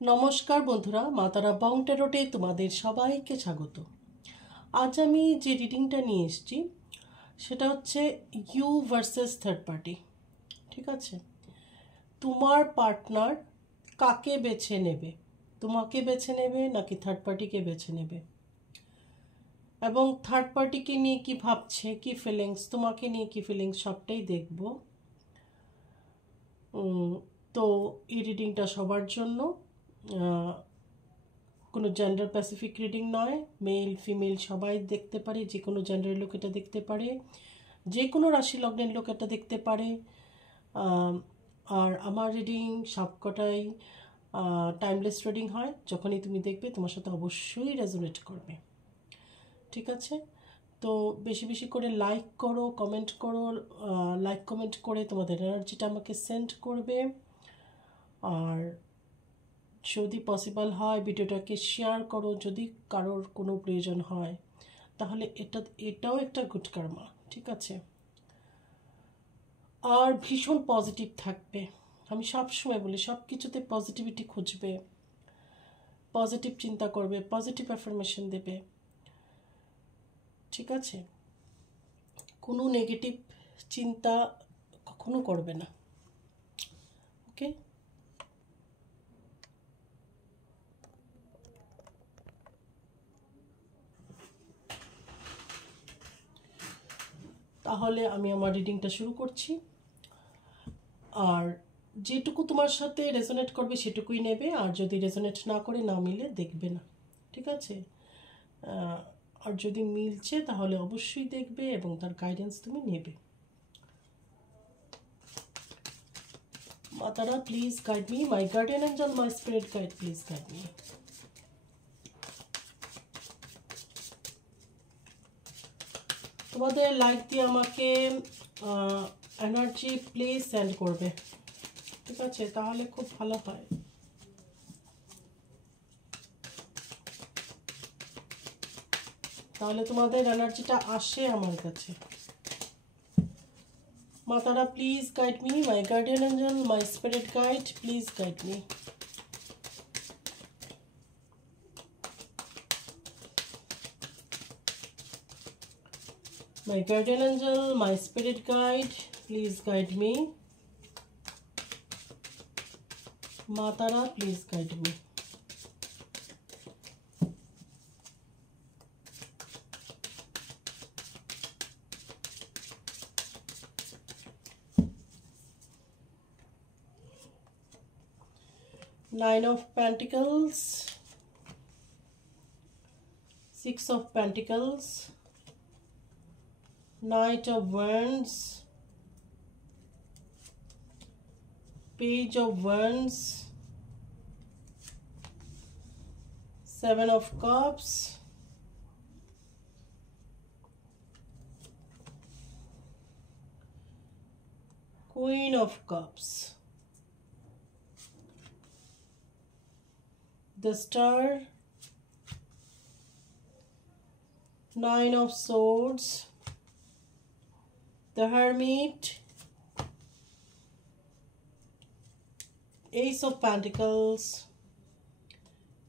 নমস্কার বন্ধুরা, মা তারা বং টেরোটে তোমাদের সবাইকে স্বাগত। আজ আমি যে রিডিংটা নিয়ে এসেছি সেটা হচ্ছে ইউ ভার্সেস থার্ড পার্টি। ঠিক আছে, তোমার পার্টনার কাকে বেছে নেবে, তোমাকে বেছে নেবে নাকি থার্ড পার্টিকে বেছে নেবে, এবং থার্ড পার্টিকে নিয়ে কি ভাবছে, কি ফিলিংস, তোমাকে নিয়ে কি ফিলিংস, সবটাই দেখব। তো এই রিডিংটা সবার জন্য, কোনো জেন্ডার স্পেসিফিক রিডিং নয়। মেল ফিমেল সবাই দেখতে পারে, যে কোনো জেন্ডারের লোক এটা দেখতে পারে, যে কোনো রাশি লগ্নের লোক এটা দেখতে পারে। আর আমার রিডিং সবকটাই টাইমলেস রিডিং হয়। যখনই তুমি দেখবে তোমার সাথে অবশ্যই রেজোনেট করবে। ঠিক আছে, তো বেশি বেশি করে লাইক করো, কমেন্ট করো। লাইক কমেন্ট করে তোমাদের এনার্জিটা আমাকে সেন্ড করবে। আর যদি পসিবল হয় ভিডিওটাকে শেয়ার করো, যদি কারোর কোনো প্রয়োজন হয়, তাহলে এটাও একটা গুড কর্মা। ঠিক আছে, আর ভীষণ পজিটিভ থাকবে। আমি সব সময় বলি সব কিছুতে পজিটিভিটি খুঁজবে, পজিটিভ চিন্তা করবে, পজিটিভ অ্যাফার্মেশন দেবে। ঠিক আছে, কোনো নেগেটিভ চিন্তা কখনো করবে না। ওকে, তাহলে আমি আমার রিডিংটা শুরু করছি। আর যেটুকু তোমার সাথে রেজোনেট করবে সেটুকুই নেবে, আর যদি রেজোনেট না করে, না মিলে দেখবে না। ঠিক আছে, আর যদি মিলছে তাহলে অবশ্যই দেখবে এবং তার গাইডেন্স তুমি নেবে। মাতারা please guide me, my guardian angel, my spirit guide, please guide me. তোমাদের লাইক দিয়ে আমাকে এনার্জি প্লিজ সেন্ড করবে। ঠিক আছে, তাহলে খুব ভালো হয়। তাহলে তোমাদের এনার্জিটা আসে আমার কাছে। মাতারা please guide me, my guardian angel, my spirit guide, please guide me. My guardian angel, my spirit guide, please guide me. Matara, please guide me. Nine of Pentacles, Six of Pentacles, Knight of Wands, Page of Wands, Seven of Cups, Queen of Cups, the Star, Nine of Swords, the Hermit, Ace of Pentacles,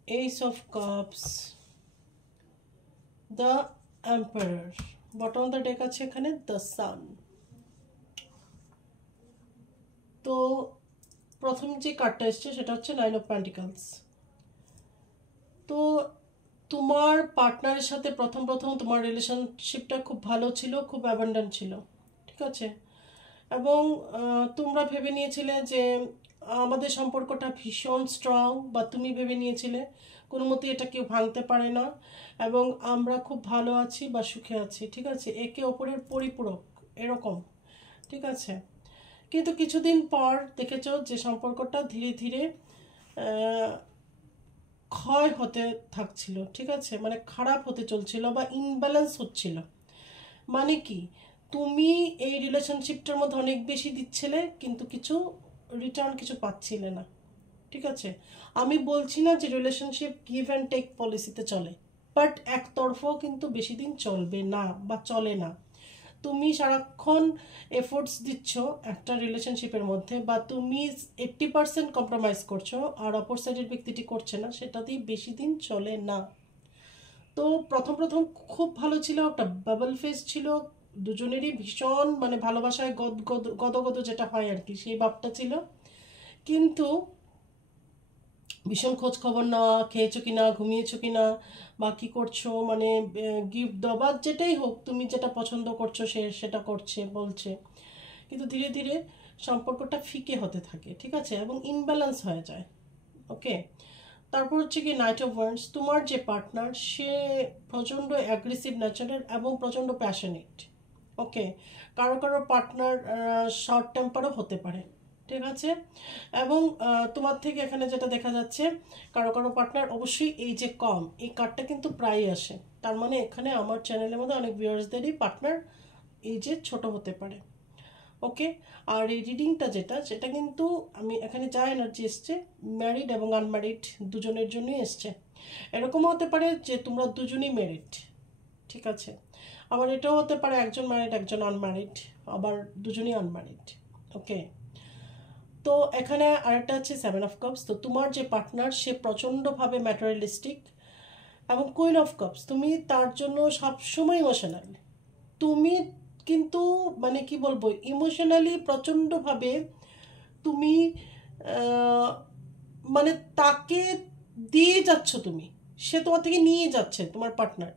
Ace of Cups, the Emperor. Bottom of the deck আছে এখানে the Sun. তো প্রথম যে কার্ডটা এসছে সেটা হচ্ছে nine of pentacles. তো তোমার পার্টনারের সাথে প্রথম তোমার রিলেশনশিপটা খুব ভালো ছিল, খুব অ্যাবান্ডেন্ট ছিল। ঠিক আছে, এবং তোমরা ভেবে নিয়েছিলে যে আমাদের সম্পর্কটা ভীষণ স্ট্রং, বা তুমি ভেবে নিয়েছিলে কোনো মতে এটা কেউ ভাঙতে পারে না, এবং আমরা খুব ভালো আছি বা সুখে আছি। ঠিক আছে, একে অপরের পরিপূরক এরকম। ঠিক আছে, কিন্তু কিছুদিন পর দেখেছো যে সম্পর্কটা ধীরে ধীরে ক্ষয় হতে থাকছিল। ঠিক আছে, মানে খারাপ হতে চলছিল বা ইনব্যালেন্স হচ্ছিল। মানে কি, তুমি এই রিলেশনশিপটার মধ্যে অনেক বেশি দিচ্ছিলে কিন্তু কিছু রিটার্ন কিছু পাচ্ছিলে না। ঠিক আছে, আমি বলছি না যে রিলেশনশিপ গিভ অ্যান্ড টেক পলিসিতে চলে, বাট একতরফাও কিন্তু বেশি দিন চলবে না বা চলে না। তুমি সারাক্ষণ এফোর্টস দিচ্ছ একটা রিলেশনশিপের মধ্যে, বা তুমি 80% কম্প্রোমাইজ করছো আর অপর সাইডের ব্যক্তিটি করছে না, সেটাতেই বেশি দিন চলে না। তো প্রথম প্রথম খুব ভালো ছিল, একটা বাবল ফেস ছিল, দুজনেরই ভীষণ মানে ভালোবাসায় গদগদ যেটা হয় আর কি, সেই ভাবটা ছিল। কিন্তু ভীষণ খোঁজ খবর নেওয়া, খেয়েছো কিনা, ঘুমিয়েছো কিনা, বা কী করছো, মানে গিফট দেওয়া বা যেটাই হোক, তুমি যেটা পছন্দ করছো সেটা করছে বলছে। কিন্তু ধীরে ধীরে সম্পর্কটা ফিকে হতে থাকে, ঠিক আছে, এবং ইনব্যালেন্স হয়ে যায়। ওকে, তারপর হচ্ছে কি নাইট অফ ওয়ান্ডস, তোমার যে পার্টনার সে প্রচণ্ড অ্যাগ্রেসিভ নেচারের এবং প্রচণ্ড প্যাশনেট। ওকে, কারো কারো পার্টনার শর্ট টেম্পারও হতে পারে, ঠিক আছে। এবং তোমার থেকে এখানে যেটা দেখা যাচ্ছে, কারো কারো পার্টনার অবশ্যই এই যে কম, এই কার্ডটা কিন্তু প্রায়ই আসে। তার মানে এখানে আমার চ্যানেলের মধ্যে অনেক ভিউয়ার্সদেরই পার্টনার এই যে ছোট হতে পারে। ওকে, আর এই রিডিংটা সেটা কিন্তু আমি এখানে যা এনার্জি এসছে, ম্যারিড এবং আনম্যারিড দুজনের জন্যই এসছে। এরকমও হতে পারে যে তোমরা দুজনই ম্যারিড, ঠিক আছে। আবার এটাও হতে পারে একজন ম্যারিড একজন আনম্যারিড, আবার দুজনই আনম্যারিড। ওকে, তো এখানে আরেকটা হচ্ছে 7 অফ কাপস। তো তোমার যে পার্টনার সে প্রচণ্ডভাবে ম্যাটেরিয়ালিস্টিক, এবং কুইন অফ কাপস, তুমি তার জন্য সবসময় ইমোশনাল। তুমি কিন্তু মানে কি বলবো, ইমোশনালি প্রচণ্ডভাবে তুমি মানে তাকে দিয়ে যাচ্ছ, তুমি, সে তোমার থেকে নিয়ে যাচ্ছে তোমার পার্টনার।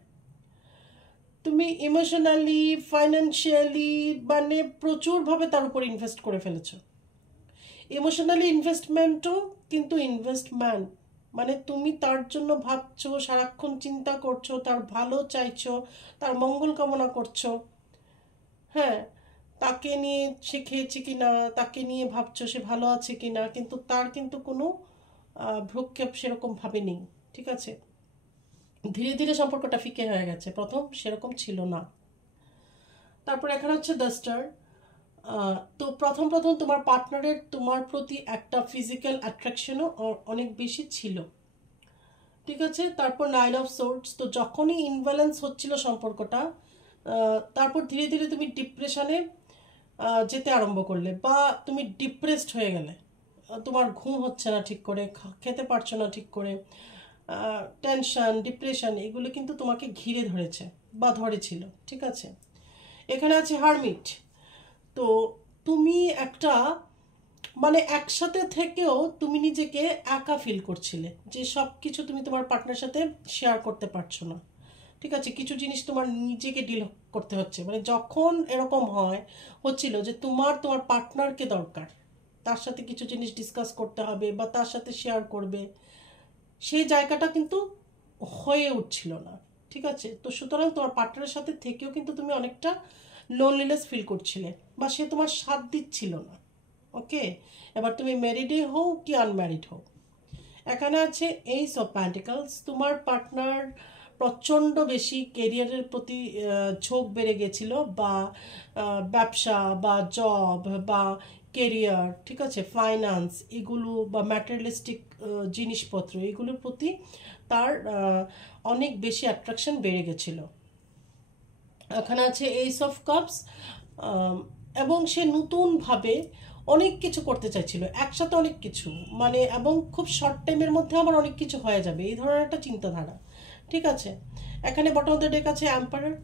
তুমি ইমোশনালি, ফাইন্যান্সিয়ালি মানে প্রচুরভাবে তার উপর ইনভেস্ট করে ফেলেছো। ইমোশনালি ইনভেস্টমেন্টও কিন্তু ইনভেস্টমেন্ট, মানে তুমি তার জন্য ভাবছো, সারাক্ষণ চিন্তা করছো, তার ভালো চাইছো, তার মঙ্গল কামনা করছো। হ্যাঁ, তাকে নিয়ে সে খেয়েছে কিনা, তাকে নিয়ে ভাবছো সে ভালো আছে কিনা, কিন্তু তার কিন্তু কোনো ভ্রুক্ষেপ সেরকম ভাবে নেই, ঠিক আছে। ধীরে ধীরে সম্পর্কটা ফিকে হয়ে গেছে, প্রথম সেরকম ছিল না। তারপর এখানে হচ্ছে দ্য স্টার। তো প্রথম প্রথম তোমার পার্টনারের তোমার প্রতি একটা ফিজিক্যাল অ্যাট্রাকশনও অনেক বেশি ছিল, ঠিক আছে। তারপর 9 অফ সোর্ডস। তো যখনই ইনব্যালেন্স হচ্ছিল সম্পর্কটা, তারপর ধীরে ধীরে তুমি ডিপ্রেশনে যেতে আরম্ভ করলে, বা তুমি ডিপ্রেসড হয়ে গেলে, তোমার ঘুম হচ্ছে না ঠিক করে, খেতে পারছো না ঠিক করে, টেনশন, ডিপ্রেশন এগুলো কিন্তু তোমাকে ঘিরে ধরেছে বা ধরেছিল, ঠিক আছে। এখানে আছে হারমিট। তো তুমি একটা মানে একসাথে থেকেও তুমি নিজেকে একা ফিল করছিলে, যে সব কিছু তুমি তোমার পার্টনার সাথে শেয়ার করতে পারছো না, ঠিক আছে। কিছু জিনিস তোমার নিজেকে ডিল করতে হচ্ছে, মানে যখন এরকম হচ্ছিল যে তোমার পার্টনারকে দরকার, তার সাথে কিছু জিনিস ডিসকাস করতে হবে বা তার সাথে শেয়ার করবে, সেই জায়গাটা কিন্তু হয়ে উঠছিল না, ঠিক আছে। তো সুতরাং তোমার পার্টনারের সাথে থেকেও কিন্তু তুমি অনেকটা লোনলিনেস ফিল করছিলে, বা সে তোমার সাথ দিচ্ছিল না। ওকে, এবার তুমি ম্যারিডে হও কি আনম্যারিড হও। এখানে আছে এইস অফ প্যান্টিকলস। তোমার পার্টনার প্রচণ্ড বেশি কেরিয়ারের প্রতি ঝোঁক বেড়ে গেছিল, বা ব্যবসা বা জব বা কেরিয়ার, ঠিক আছে, ফাইন্যান্স এগুলো বা ম্যাটেরিয়ালিস্টিক জিনিসপত্র এগুলোর প্রতি তার অনেক বেশি অ্যাট্রাকশন বেড়ে গেছিল। এখানে আছে এইস অফ কাপস। এবং সে নতুনভাবে অনেক কিছু করতে চাইছিল একসাথে, অনেক কিছু, মানে এবং খুব শর্ট টাইমের মধ্যে আমার অনেক কিছু হয়ে যাবে, এই ধরনের একটা চিন্তাধারা, ঠিক আছে। এখানে বটম অফ দ্য ডেক আছে এম্পারার।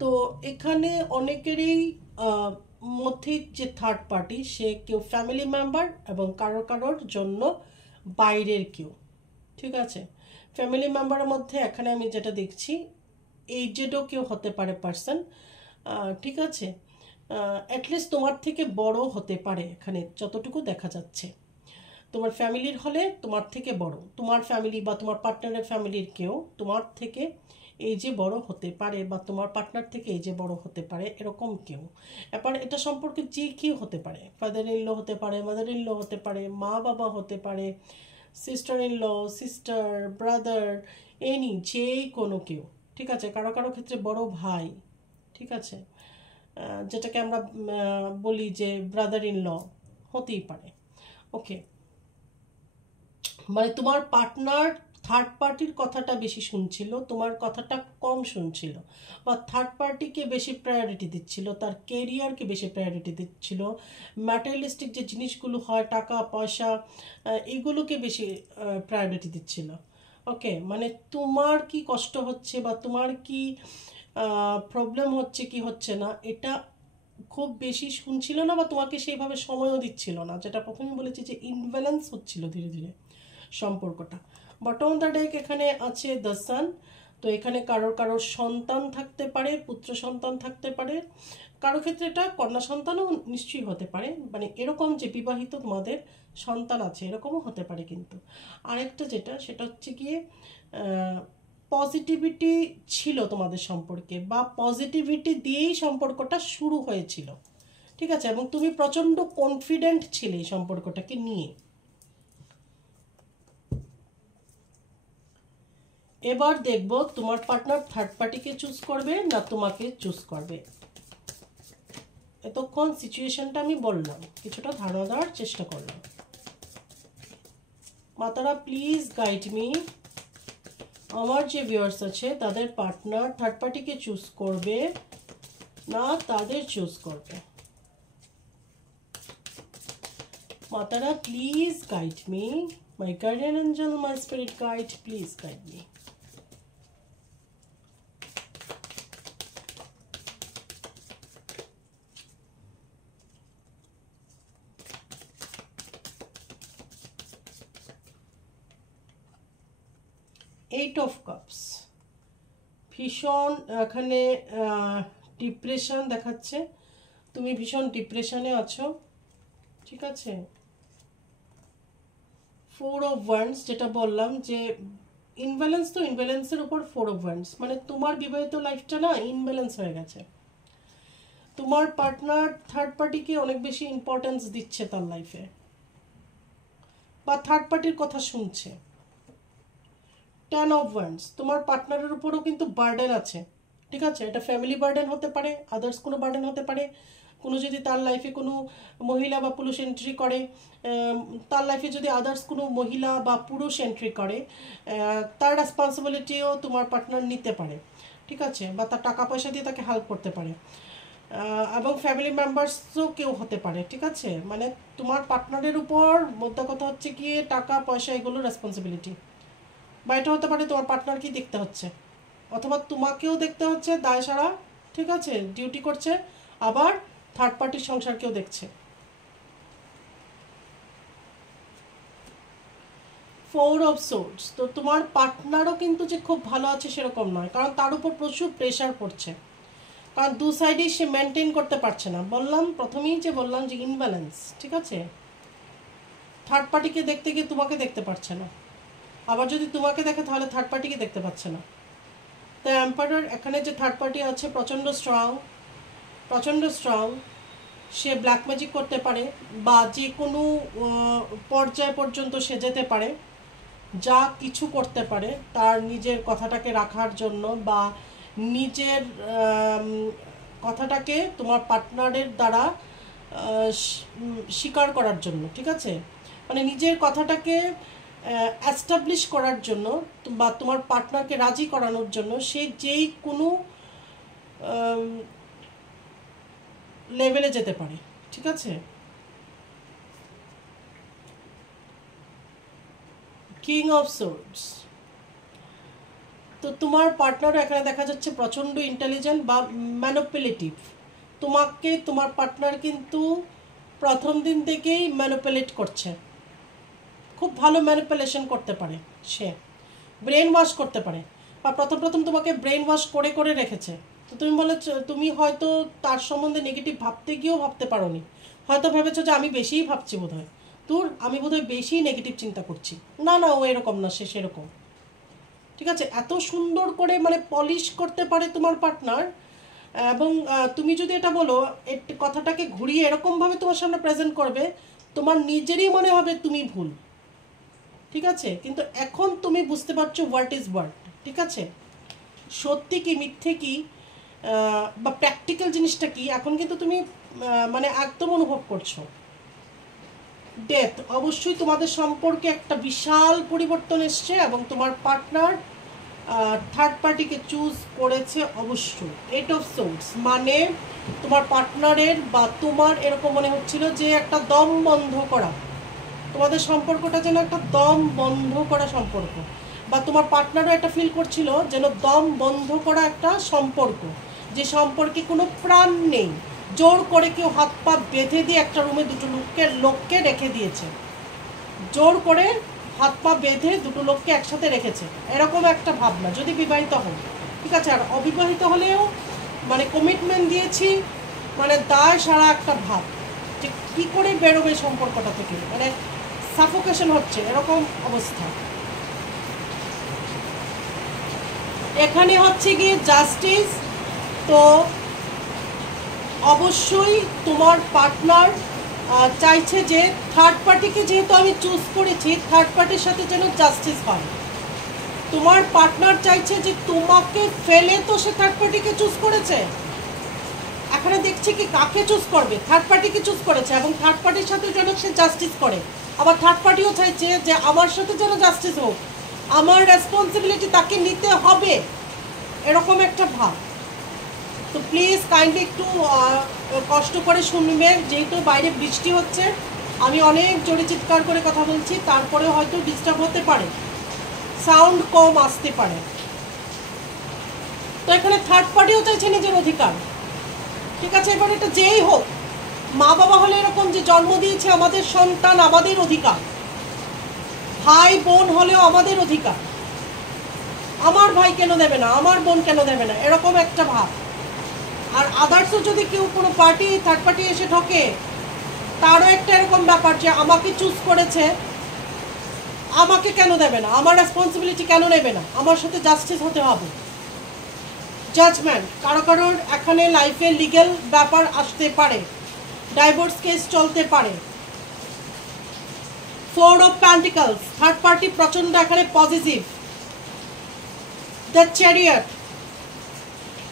তো এখানে অনেকেরই মধ্যে যে থার্ড পার্টি, সে কেউ ফ্যামিলি মেম্বার এবং কারোর জন্য বাইরের কেউ, ঠিক আছে। ফ্যামিলি মেম্বারের মধ্যে এখানে আমি যেটা দেখছি, এইজেডও কেউ হতে পারে পার্সন, ঠিক আছে। অ্যাটলিস্ট তোমার থেকে বড় হতে পারে, এখানে যতটুকু দেখা যাচ্ছে। তোমার ফ্যামিলির হলে তোমার থেকে বড়, তোমার ফ্যামিলি বা তোমার পার্টনারের ফ্যামিলির কেউ তোমার থেকে এই যে বড় হতে পারে, বা তোমার পার্টনার থেকে এই যে বড় হতে পারে, এরকম কেউ। এবার এটা সম্পর্কে যে কেউ হতে পারে, ফাদার ইন ল হতে পারে, মাদার ইন ল হতে পারে, মা বাবা হতে পারে, sister in law, sister, brother, any যে কোনো কেউ, ঠিক আছে। কারো কারো ক্ষেত্রে বড় ভাই, ঠিক আছে, যেটাকে আমরা বলি যে ব্রাদার ইন ল হতেই পারে। ওকে, মানে তোমার পার্টনার থার্ড পার্টির কথাটা বেশি শুনছিল, তোমার কথাটা কম শুনছিল, বা থার্ড পার্টিকে বেশি প্রায়োরিটি দিচ্ছিল, তার কেরিয়ারকে বেশি প্রায়োরিটি দিচ্ছিল, ম্যাটেরিয়ালিস্টিক যে জিনিসগুলো হয় টাকা পয়সা এগুলোকে বেশি প্রায়োরিটি দিচ্ছিল। ওকে, মানে তোমার কি কষ্ট হচ্ছে বা তোমার কি প্রবলেম হচ্ছে কি হচ্ছে না এটা খুব বেশি শুনছিল না, বা তোমাকে সেইভাবে সময়ও দিচ্ছিল না, যেটা প্রথমে বলেছি যে ইনব্যালেন্স হচ্ছিল ধীরে ধীরে সম্পর্কটা। বটম অফ দ্য ডেক এখানে আছে দ্য সান। তো এখানে কারোর কারোর সন্তান থাকতে পারে, পুত্র সন্তান থাকতে পারে, কারো ক্ষেত্রে এটা কন্যা সন্তানও নিশ্চয়ই হতে পারে, মানে এরকম যে বিবাহিত তোমাদের সন্তান আছে এরকমও হতে পারে। কিন্তু আরেকটা যেটা সেটা হচ্ছে গিয়ে পজিটিভিটি ছিল তোমাদের সম্পর্কে, বা পজিটিভিটি দিয়েই সম্পর্কটা শুরু হয়েছিল, ঠিক আছে, এবং তুমি প্রচণ্ড কনফিডেন্ট ছিলে এই সম্পর্কটাকে নিয়ে। এবার দেখব তোমার পার্টনার থার্ড পার্টিকে চুজ করবে না তোমাকে চুজ করবে। এতক্ষণ সিচুয়েশনটা আমি বললাম, কিছুটা ধারণা দেওয়ার চেষ্টা করলাম। মাতারা প্লিজ গাইড মি, আমার যে ভিউয়ার্স আছে তাদের পার্টনার থার্ড পার্টিকে চুজ করবে না তাদের চুজ করবে। মাতারা please guide me, my guardian angel, my spirit guide, please guide me. Eight of cups, ভীষণ এখানে ডিপ্রেশন দেখাচ্ছে, তুমি ভীষণ ডিপ্রেশনে আছো, ঠিক আছে। ফোর অফ ওয়ান্ডস, যেটা বললাম যে ইনব্যালেন্স, তো ইনব্যালেন্সের উপর ফোর অফ ওয়ান্ডস, মানে তোমার বিবাহিত লাইফটা না ইনব্যালেন্স হয়ে গেছে। তোমার পার্টনার থার্ড পার্টিকে অনেক বেশি ইম্পর্টেন্স দিচ্ছে তার লাইফে, বা থার্ড পার্টির কথা শুনছে। টেন অফ ওয়ান্ডস, তোমার পার্টনারের উপরও কিন্তু বার্ডেন আছে, ঠিক আছে, এটা ফ্যামিলি বার্ডেন হতে পারে, আদার্স কোনো বার্ডেন হতে পারে, কোনো যদি তার লাইফে কোনো মহিলা বা পুরুষ এন্ট্রি করে, তার লাইফে যদি আদার্স কোনো মহিলা বা পুরুষ এন্ট্রি করে, তার রেসপন্সিবিলিটিও তোমার পার্টনার নিতে পারে, ঠিক আছে, বা তার টাকা পয়সা দিয়ে তাকে হেল্প করতে পারে, এবং ফ্যামিলি মেম্বার্সও কেউ হতে পারে, ঠিক আছে। মানে তোমার পার্টনারের উপর মোদ্দা কথা হচ্ছে গিয়ে টাকা পয়সা এগুলো রেসপন্সিবিলিটি, বা এটা হতে পারে তোমার পার্টনারকেই দেখতে হচ্ছে, অথবা তোমাকেও দেখতে হচ্ছে দায় সারা, ঠিক আছে, ডিউটি করছে, আবার থার্ড পার্টির সংসারকেও দেখছে। ফোর অফ সোর্ডস, তো তোমার পার্টনারও কিন্তু যে খুব ভালো আছে সেরকম নয়, কারণ তার উপর প্রচুর প্রেশার পড়ছে, কারণ দু সাইডেই সে মেনটেন করতে পারছে না। বললাম প্রথমেই যে বললাম যে ইনব্যালেন্স, ঠিক আছে, থার্ড পার্টিকে দেখতে গিয়ে তোমাকে দেখতে পারছে না, আবার যদি তোমাকে দেখে তাহলে থার্ড পার্টিকে দেখতে পাচ্ছে না। দ্য এম্পারার, এখানে যে থার্ড পার্টি আছে প্রচণ্ড স্ট্রং, প্রচণ্ড স্ট্রং, সে ব্ল্যাক ম্যাজিক করতে পারে, বা যে কোনো পর্যায় পর্যন্ত সে যেতে পারে, যা কিছু করতে পারে তার নিজের কথাটাকে রাখার জন্য, বা নিজের কথাটাকে তোমার পার্টনারের দ্বারা স্বীকার করার জন্য, ঠিক আছে, মানে নিজের কথাটাকে অ্যাস্টাবলিশ করার জন্য, বা তোমার পার্টনারকে রাজি করানোর জন্য সে যেই কোনো লেভেলে যেতে পারে, ঠিক আছে। কিং অফ সোর্ডস, তো তোমার পার্টনার এখানে দেখা যাচ্ছে প্রচণ্ড ইন্টেলিজেন্ট বা ম্যানিপুলেটিভ। তোমাকে তোমার পার্টনার কিন্তু প্রথম দিন থেকেই ম্যানিপুলেট করছে, খুব ভালো ম্যানিপুলেশন করতে পারে, সে ব্রেন ওয়াশ করতে পারে, বা প্রথম প্রথম তোমাকে ব্রেন ওয়াশ করে করে রেখেছে। তো তুমি বলে তুমি হয়তো তার সম্বন্ধে নেগেটিভ ভাবতে গিয়েও ভাবতে পারো নি, হয়তো ভেবেছো যে আমি বেশিই ভাবছি বোধ হয়, তোর আমি বোধহয় বেশি নেগেটিভ চিন্তা করছি, না না ও এরকম না, সে সেরকম, ঠিক আছে। এত সুন্দর করে মানে পলিশ করতে পারে তোমার পার্টনার, এবং তুমি যদি এটা বলো কথাটাকে ঘুরিয়ে এরকমভাবে তোমার সামনে প্রেজেন্ট করবে, তোমার নিজেরই মনে হবে তুমি ভুল, ঠিক আছে, কিন্তু এখন তুমি বুঝতে পারছো হোয়াট ইজ হোয়াট, ঠিক আছে, সত্যি কি মিথ্যে কি, বা প্র্যাকটিক্যাল জিনিসটা কি, এখন কিন্তু তুমি মানে একদম অনুভব করছো। ডেথ, অবশ্যই তোমাদের সম্পর্কে একটা বিশাল পরিবর্তন এসছে এবং তোমার পার্টনার থার্ড পার্টিকে চুজ করেছে অবশ্যই। 8 অফ সোর্ডস মানে তোমার পার্টনারের বা তোমার এরকম মনে হচ্ছিল যে একটা দম বন্ধ করা, তোমাদের সম্পর্কটা যেন একটা দম বন্ধ করা সম্পর্ক, বা তোমার পার্টনারও একটা ফিল করছিল যেন দম বন্ধ করা একটা সম্পর্ক, যে সম্পর্কে কোনো প্রাণ নেই, জোর করে কেউ হাত পা বেঁধে দিয়ে একটা রুমে দুটো লোককে রেখে দিয়েছে, জোর করে হাত পা বেঁধে দুটো লোককে একসাথে রেখেছে, এরকম একটা ভাবনা যদি বিবাহিত হন। ঠিক আছে, আর অবিবাহিত হলেও মানে কমিটমেন্ট দিয়েছি মানে দায় সারা একটা ভাব, যে কী করে বেরোবে সম্পর্কটা থেকে, মানে সাফোকেশন হচ্ছে এরকম অবস্থা। এখানে হচ্ছে গিয়ে জাস্টিস। তো অবশ্যই তোমার পার্টনার চাইছে যে থার্ড পার্টিকে যেহেতু আমি চুজ করেছি, থার্ড পার্টির সাথে যেন জাস্টিস হয়। তোমার পার্টনার চাইছে যে তোমাকে ফেলে তো সে থার্ড পার্টিকে চুজ করেছে, এখানে দেখছি কি কাকে চুজ করবে, থার্ড পার্টিকে চুজ করেছে এবং থার্ড পার্টির সাথে যেন সে জাস্টিস করে। আবার থার্ড পার্টিও চাইছে যে আমার সাথে যেন জাস্টিস হোক, আমার রেসপন্সিবিলিটি তাকে নিতে হবে, এরকম একটা ভাব। তো প্লিজ কাইন্ডলি একটু কষ্ট করে শুনবে, যেহেতু বাইরে বৃষ্টি হচ্ছে, আমি অনেক জোরে চিৎকার করে কথা বলছি, তারপরেও হয়তো ডিস্টার্ব হতে পারে, সাউন্ড কম আসতে পারে। তো এখানে থার্ড পার্টিও চাইছে নিজের অধিকার। ঠিক আছে, এবার এটা যেই হোক, মা বাবা হলে এরকম যে জন্ম দিয়েছে আমাদের সন্তান আমাদের অধিকার, ভাই বোন হলেও আমাদের অধিকার, আমার ভাই কেন দেবে না, আমার বোন কেন দেবে না, এরকম একটা ভাব। আর আদার্সও যদি কেউ কোনো পার্টি থার্ড পার্টি এসে ঢোকে, তারও একটা এরকম ব্যাপার যে আমাকে চুজ করেছে, আমাকে কেন দেবে না, আমার রেসপন্সিবিলিটি কেন নেবে না, আমার সাথে জাস্টিস হতে হবে। জাজমেন্ট, কারো কারোর এখানে লাইফে লিগ্যাল ব্যাপার আসতে পারে, ডাইভোর্স কেস চলতে পারে। 4 অফ পেন্টিকলস, থার্ড পার্টি প্রচন্ড এখানে পজিটিভ। দ্য চ্যারিয়ট,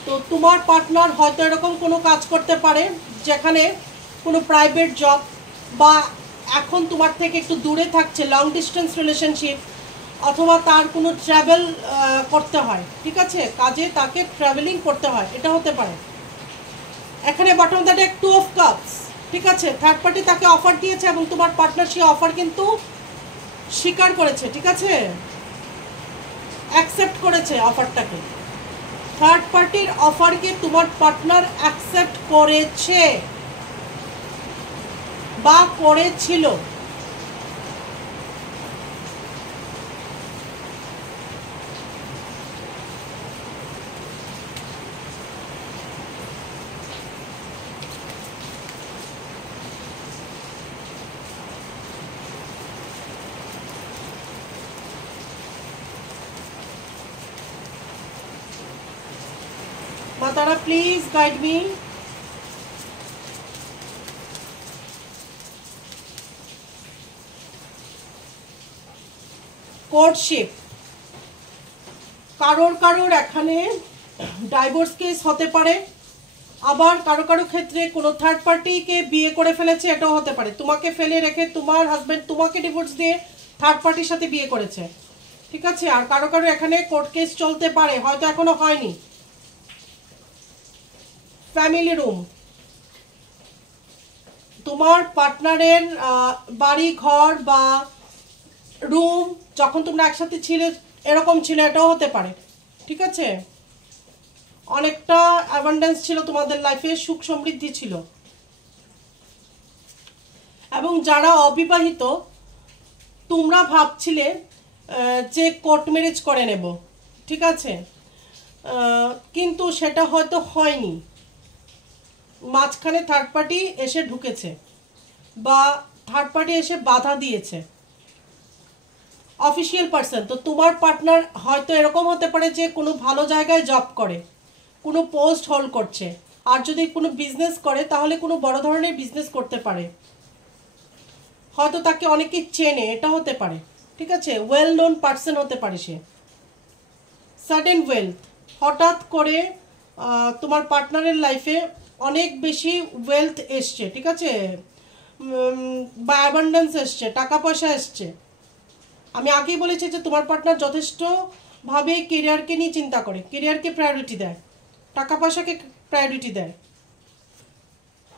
তো তোমার পার্টনার হয়তো এরকম কোনো কাজ করতে পারে যেখানে কোনো প্রাইভেট জব, বা এখন তোমার থেকে একটু দূরে থাকছে, লং ডিস্টেন্স রিলেশনশিপ, অথবা তার কোনো ট্রাভেল করতে হয়। ঠিক আছে, কাজে তাকে ট্রাভেলিং করতে হয়, এটা হতে পারে। এখানে bottom the deck 2 of cups. ঠিক আছে, থার্ড পার্টি তাকে অফার দিয়েছে এবং তোমার পার্টনার সেই অফার কিন্তু স্বীকার করেছে। ঠিক আছে, অ্যাকসেপ্ট করেছে অফারটাকে, থার্ড পার্টির অফারকে তোমার পার্টনার অ্যাকসেপ্ট করেছে বা করেছিল। মাতারা প্লিজ গাইড মি। কোর্টশিপ, কারোর কারোর এখানে ডাইভোর্স কেস হতে পারে, আবার কারো কারো ক্ষেত্রে কোনো থার্ড পার্টিকে বিয়ে করে ফেলেছে, এটাও হতে পারে। তোমাকে ফেলে রেখে তোমার হাজব্যান্ড তোমাকে ডিভোর্স দিয়ে থার্ড পার্টির সাথে বিয়ে করেছে। ঠিক আছে, আর কারো কারো এখানে কোর্ট কেস চলতে পারে, হয়তো এখনো হয়নি। ফ্যামিলি রুম, তোমার পার্টনারের বাড়ি ঘর বা রুম যখন তোমরা একসাথে ছিলে এরকম ছিল, এটাও হতে পারে। ঠিক আছে, অনেকটা অ্যাবান্ডেন্স ছিল তোমাদের লাইফে, সুখ সমৃদ্ধি ছিল। এবং যারা অবিবাহিত, তোমরা ভাবছিলে যে কোর্ট ম্যারেজ করে নেব, ঠিক আছে, কিন্তু সেটা হয়তো হয়নি, মাঝখানে থার্ড পার্টি এসে ঢুকেছে বা থার্ড পার্টি এসে বাধা দিয়েছে। অফিসিয়াল পার্সন, তো তোমার পার্টনার হয়তো এরকম হতে পারে যে কোনো ভালো জায়গায় জব করে, কোনো পোস্ট হোল্ড করছে, আর যদি কোনো বিজনেস করে তাহলে কোনো বড় ধরনের বিজনেস করতে পারে, হয়তো তাকে অনেকে চেনে, এটা হতে পারে। ঠিক আছে, ওয়েল নোন পার্সন হতে পারে সে। সাডেন ওয়েলথ, হঠাৎ করে তোমার পার্টনারের লাইফে অনেক বেশি ওয়েলথ এসছে। ঠিক আছে, বা অ্যাবান্ডেন্স এসছে, টাকা পয়সা এসছে। আমি আগেই বলেছি যে তোমার পার্টনার যথেষ্টভাবে কেরিয়ারকে নিয়ে চিন্তা করে, কেরিয়ারকে প্রায়োরিটি দেয়, টাকা পয়সাকে প্রায়োরিটি দেয়,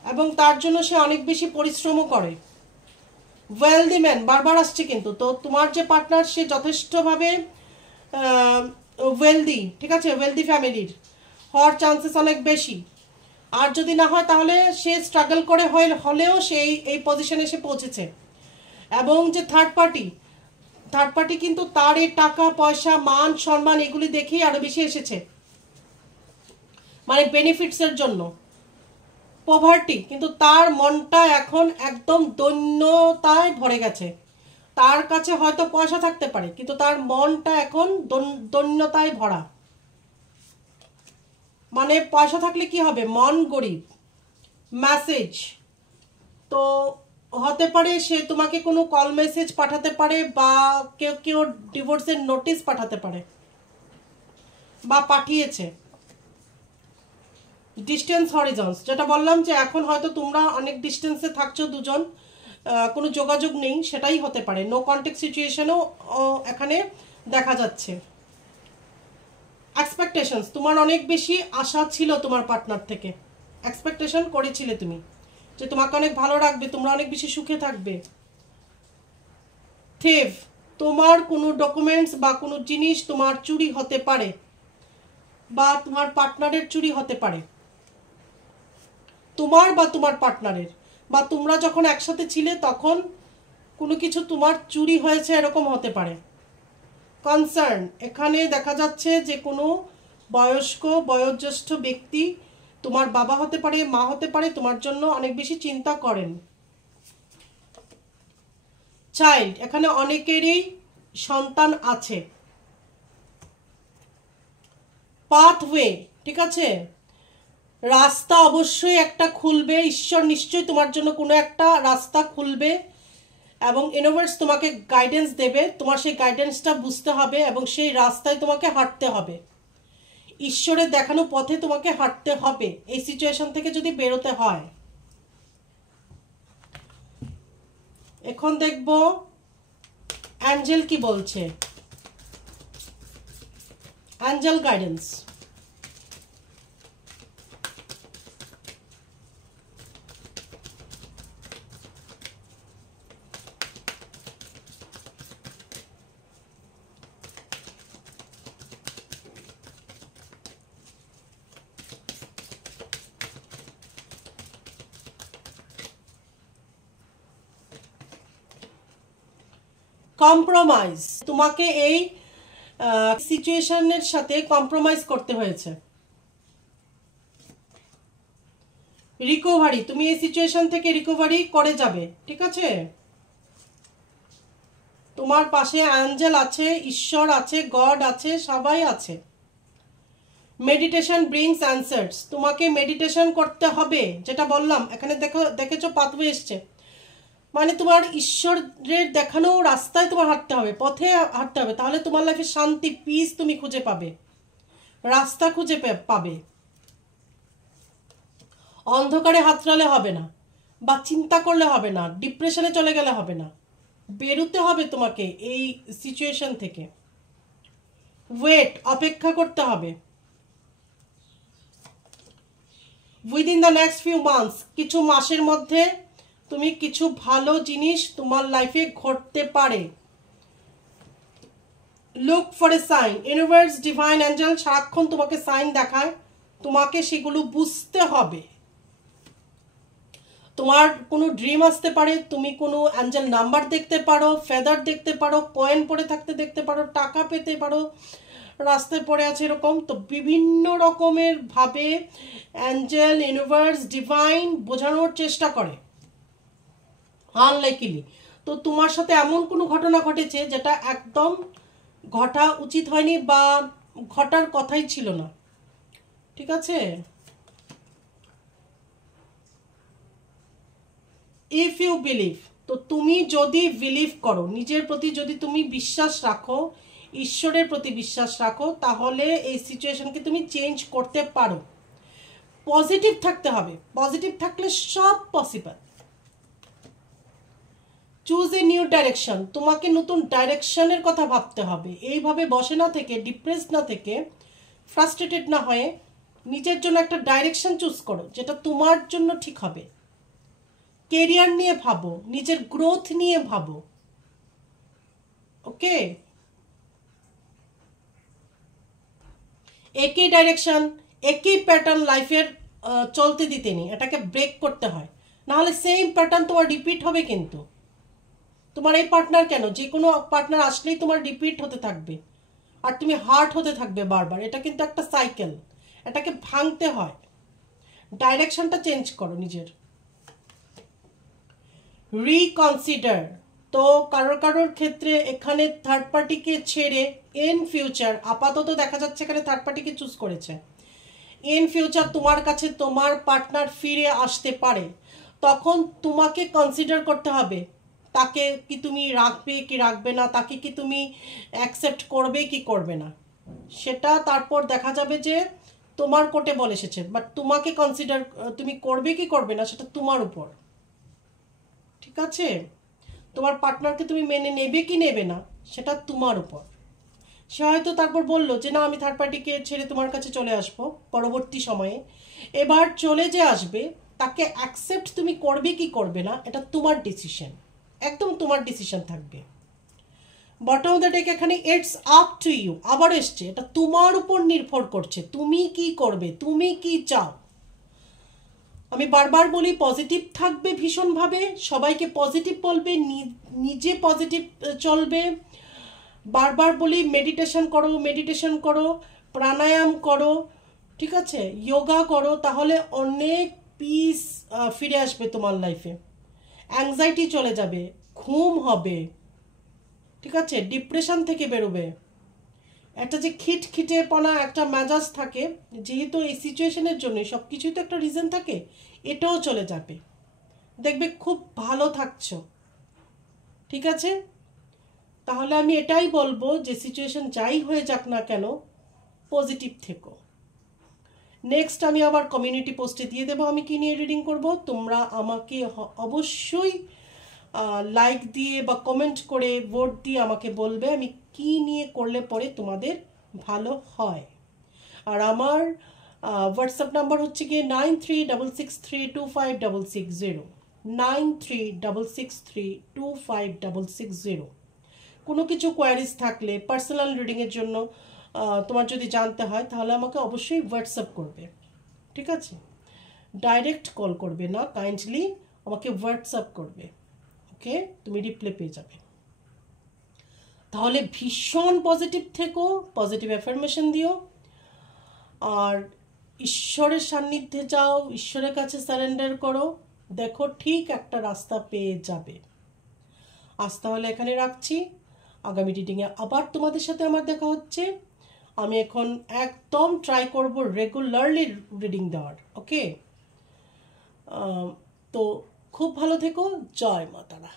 এবং তার জন্য সে অনেক বেশি পরিশ্রমও করে। ওয়েলদি ম্যান বারবার আসছে কিন্তু, তো তোমার যে পার্টনার সে যথেষ্টভাবে ওয়েলদি, ঠিক আছে, ওয়েলদি ফ্যামিলির হওয়ার চান্সেস অনেক বেশি। আর যদি না হয় তাহলে সে স্ট্রাগল করে হলেও সেই এই পজিশনে এসে পৌঁছেছে। এবং যে থার্ড পার্টি কিন্তু তার এই টাকা পয়সা মান সম্মান এগুলি দেখেই আরো বেশি এসেছে, মানে বেনিফিটসের জন্য, পভার্টি, কিন্তু তার মনটা এখন একদম দৈন্যতায় ভরে গেছে। তার কাছে হয়তো পয়সা থাকতে পারে কিন্তু তার মনটা এখন দৈন্যতায় ভরা। মানে পয়সা থাকলে কি হবে, মন গরিব। মেসেজ তো হতে পারে সে তোমাকে কোনো কল মেসেজ পাঠাতে পারে, বা কেউ কেউ ডিভোর্সের নোটিশ পাঠাতে পারে বা পাঠিয়েছে। ডিস্টেন্স হরিজন্স, যেটা বললাম যে এখন হয়তো তোমরা অনেক ডিস্টেন্সে থাকছো দুজন, কোনো যোগাযোগ নেই, সেটাই হতে পারে। নো কন্ট্যাক্ট সিচুয়েশনও এখানে দেখা যাচ্ছে। এক্সপেকটেশনস, তোমার অনেক বেশি আশা ছিল তোমার পার্টনার থেকে, এক্সপেকটেশন করেছিলে তুমি যে তোমাকে অনেক ভালো রাখবে, তোমরা অনেক বেশি সুখে থাকবে। থেভ, তোমার কোনো ডকুমেন্টস বা কোনো জিনিস তোমার চুরি হতে পারে, বা তোমার পার্টনারের চুরি হতে পারে, তোমার বা তোমার পার্টনারের, বা তোমরা যখন একসাথে ছিলে তখন কোনো কিছু তোমার চুরি হয়েছে, এরকম হতে পারে। কনসার্ন, এখানে দেখা যাচ্ছে যে কোনো বয়োজ্যেষ্ঠ ব্যক্তি, তোমার বাবা হতে পারে, মা হতে পারে, তোমার জন্য অনেক বেশি চিন্তা করেন। চাইল্ড, এখানে অনেকেরই সন্তান আছে। পাথওয়ে, ঠিক আছে, রাস্তা অবশ্যই একটা খুলবে, ঈশ্বর নিশ্চয়ই তোমার জন্য কোনো একটা রাস্তা খুলবে, এবং ইউনিভার্স তোমাকে গাইডেন্স দেবে। তোমার সেই গাইডেন্সটা বুঝতে হবে এবং সেই রাস্তায় তোমাকে হাঁটতে হবে, ঈশ্বরের দেখানো পথে তোমাকে হাঁটতে হবে এই সিচুয়েশন থেকে যদি বেরোতে হয়। এখন দেখব অ্যাঞ্জেল কি বলছে, অ্যাঞ্জেল গাইডেন্স। কম্প্রোমাইজ, তোমাকে এই সিচুয়েশনের সাথে কম্প্রোমাইজ করতে হয়েছে। রিকভারি, তুমি এই সিচুয়েশন থেকে রিকভারি করে যাবে, ঠিক আছে। তোমার পাশে অ্যাঞ্জেল আছে, ঈশ্বর আছে, গড আছে, সবাই আছে। মেডিটেশন ব্রিংস অ্যান্সার্স, তোমাকে মেডিটেশন করতে হবে, যেটা বললাম। এখানে দেখেছো পাথওয়ে এসছে, মানে তোমার ঈশ্বরের দেখানো রাস্তায় তোমার হাঁটতে হবে, পথে হাঁটতে হবে, তাহলে তোমার লাইফে শান্তি, পিস তুমি খুঁজে পাবে, রাস্তা খুঁজে পাবে। অন্ধকারে হাতড়ালে হবে না, বা চিন্তা করলে হবে না, ডিপ্রেশনে চলে গেলে হবে না, বেরোতে হবে তোমাকে এই সিচুয়েশন থেকে। ওয়েট, অপেক্ষা করতে হবে। Within the next few months, কিছু মাসের মধ্যে তুমি কিছু ভালো জিনিস তোমার লাইফে ঘটতে পারে। Look for a sign, universe, divine angel সারাক্ষণ তোমাকে সাইন দেখায়, তোমাকে সেগুলো বুঝতে হবে। তোমার কোনো ড্রিম আসতে পারে, তুমি কোনো অ্যাঞ্জেল নাম্বার দেখতে পারো, ফেদার দেখতে পারো, কয়েন পড়ে থাকতে দেখতে পারো, টাকা পেতে পারো, রাস্তায় পড়ে আছে এরকম। তো বিভিন্ন রকমের ভাবে অ্যাঞ্জেল, ইউনিভার্স, ডিভাইন বোঝানোর চেষ্টা করে আনলাইকলি। তো তোমার সাথে এমন কোনো ঘটনা ঘটেছে যেটা একদম ঘটা উচিত হয়নি বা ঘটার কথাই ছিল না, ঠিক আছে। ইফ ইউ বিলিভ, তো তুমি যদি বিলিভ করো, নিজের প্রতি যদি তুমি বিশ্বাস রাখো, ঈশ্বরের প্রতি বিশ্বাস রাখো, তাহলে এই সিচুয়েশনকে তুমি চেঞ্জ করতে পারো। পজিটিভ থাকতে হবে, পজিটিভ থাকলে সব possible. Choose a new direction, তোমাকে নতুন ডাইরেকশনের কথা ভাবতে হবে। এইভাবে বসে না থেকে, ডিপ্রেস না থেকে, ফ্রাস্ট্রেটেড না হয়ে নিজের জন্য একটা ডাইরেকশন চুজ করো যেটা তোমার জন্য ঠিক হবে। কেরিয়ার নিয়ে ভাবো, নিজের গ্রোথ নিয়ে ভাবো। ওকে, একই ডাইরেকশন, একই প্যাটার্ন লাইফের চলতে দিতে নেই, এটাকে ব্রেক করতে হয়, নাহলে সেম প্যাটার্ন তোমার রিপিট হবে। কিন্তু তোমার এই পার্টনার কেন, যে কোনো পার্টনার আসলেই তোমার রিপিট হতে থাকবে আর তুমি হার্ট হতে থাকবে বারবার। এটা কিন্তু একটা সাইকেল, এটাকে ভাঙতে হয়। ডাইরেকশনটা চেঞ্জ করো নিজের। রিকনসিডার, তো কারোর ক্ষেত্রে এখানে থার্ড পার্টিকে ছেড়ে ইন ফিউচার, আপাতত দেখা যাচ্ছে এখানে থার্ড পার্টিকে চুজ করেছে, ইন ফিউচার তোমার কাছে তোমার পার্টনার ফিরে আসতে পারে। তখন তোমাকে কনসিডার করতে হবে তাকে কি তুমি রাখবে কি রাখবে না, তাকে কি তুমি অ্যাকসেপ্ট করবে কি করবে না, সেটা তারপর দেখা যাবে যে তোমার কোর্টে বল এসেছে। বাট তোমাকে কনসিডার তুমি করবে কি করবে না সেটা তোমার উপর। ঠিক আছে, তোমার পার্টনারকে তুমি মেনে নেবে কি নেবে না সেটা তোমার উপর। সে হয়তো তারপর বলল যে না আমি থার্ড পার্টিকে ছেড়ে তোমার কাছে চলে আসবো পরবর্তী সময়ে। এবার চলে যে আসবে তাকে অ্যাকসেপ্ট তুমি করবে কি করবে না এটা তোমার ডিসিশন, একদম তোমার ডিসিশন থাকবে। বটম অফ দ্য ডেক এখানে ইটস আপ টু ইউ আবার এসছে, এটা তোমার উপর নির্ভর করছে তুমি কি করবে, তুমি কি চাও। আমি বারবার বলি পজিটিভ থাকবে ভীষণভাবে, সবাইকে পজিটিভ বলবে, নিজে পজিটিভ চলবে। বারবার বলি মেডিটেশন করো, প্রাণায়াম করো, ঠিক আছে, যোগা করো, তাহলে অনেক পিস ফিরে আসবে তোমার লাইফে। অ্যাংজাইটি চলে যাবে, ঘুম হবে, ঠিক আছে, ডিপ্রেশন থেকে বেরোবে। একটা যে খিটখিটেপনা একটা মেজাজ থাকে, যেহেতু এই সিচুয়েশনের জন্য সব কিছুই তো একটা রিজন থাকে, এটাও চলে যাবে, দেখবে খুব ভালো থাকছো। ঠিক আছে, তাহলে আমি এটাই বলবো যে সিচুয়েশন যাই হয়ে যাক না কেন পজিটিভ থেকো। নেক্সট আমি আবার কমিউনিটি পোস্টে দিয়ে দেবো আমি কি নিয়ে রিডিং করব। তোমরা আমাকে অবশ্যই লাইক দিয়ে বা কমেন্ট করে ভোট দিয়ে আমাকে বলবে আমি কি নিয়ে করলে পরে তোমাদের ভালো হয়। আর আমার হোয়াটসঅ্যাপ নাম্বার হচ্ছে গিয়ে 9366325660, 9366325660। কোনো কিছু কোয়ারিজ থাকলে পার্সোনাল রিডিংয়ের জন্য তোমার যদি জানতে হয় তাহলে আমাকে অবশ্যই হোয়াটসঅ্যাপ করবে। ঠিক আছে, ডাইরেক্ট কল করবে না, কাইন্ডলি আমাকে হোয়াটসঅ্যাপ করবে। ওকে, তুমি রিপ্লাই পেয়ে যাবে। তাহলে ভীষণ পজিটিভ থেকো, পজিটিভ অ্যাফার্মেশন দিও, আর ঈশ্বরের সান্নিধ্যে যাও, ঈশ্বরের কাছে সারেন্ডার করো, দেখো ঠিক একটা রাস্তা পেয়ে যাবে। আজ তাহলে এখানে রাখছি, আগামী রিডিংয়ে আবার তোমাদের সাথে আমার দেখা হচ্ছে। আমি এখন একদম ট্রাই করব রেগুলারলি রিডিং দেওয়ার। ওকে, তো খুব ভালো থেকো, জয় মা তারা।